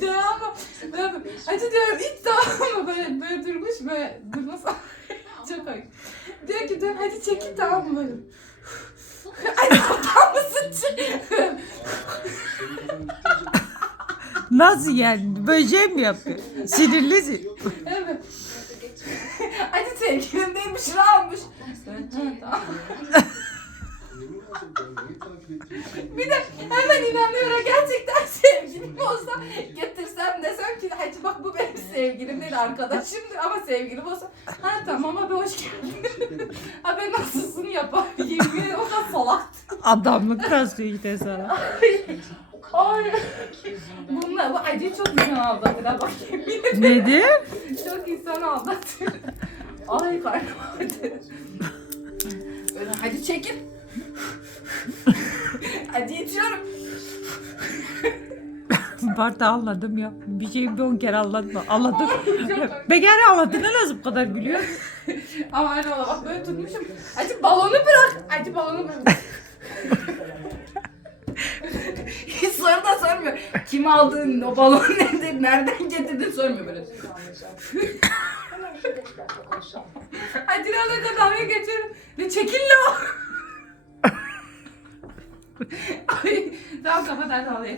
Devamı. Devamı. Hadi diyorum it tamam mı? Böyle, böyle durmuş böyle durması. Çok komik. Diyor ki diyorum hadi çekil tamam mı böyle. Hadi tam mısın? Nasıl yani? Böyle mi yapıyor? Sinirlisin. evet. Hadi sevgilimdeymiş şunu almış. Bir de hemen inanıyorum gerçekten sevgilim olsa getirsem desem ki hacı bak bu benim sevgilim değil arkadaşımdır ama sevgilim olsa ha tamam abi hoş geldin. abi nasılsın yapar yemin o kadar salaktı. Adamlık kasıyor işte sana. Ay. Bunlar bu acı çok insan aldatır ha bak yemin ederim. Nedir? Çok insan aldatır. Ay karnım. Böyle hadi çekil. hadi içiyorum. Bardağı anladım ya. Bir şeyi bir on kere anlatma. Anladım. Ben gene anlattın ne lazım bu kadar gülüyor. Ama öyle ola bak böyle tutmuşum. Hadi balonu bırak. Hadi balonu bırak. Hiç soru da sormuyor. Kim aldın, o balon nedir, nereden getirdin sormuyor böyle. Hadi ne kadar dalga geçiyorum. Ne çekil la. Ay, tamam kapat hadi alayım.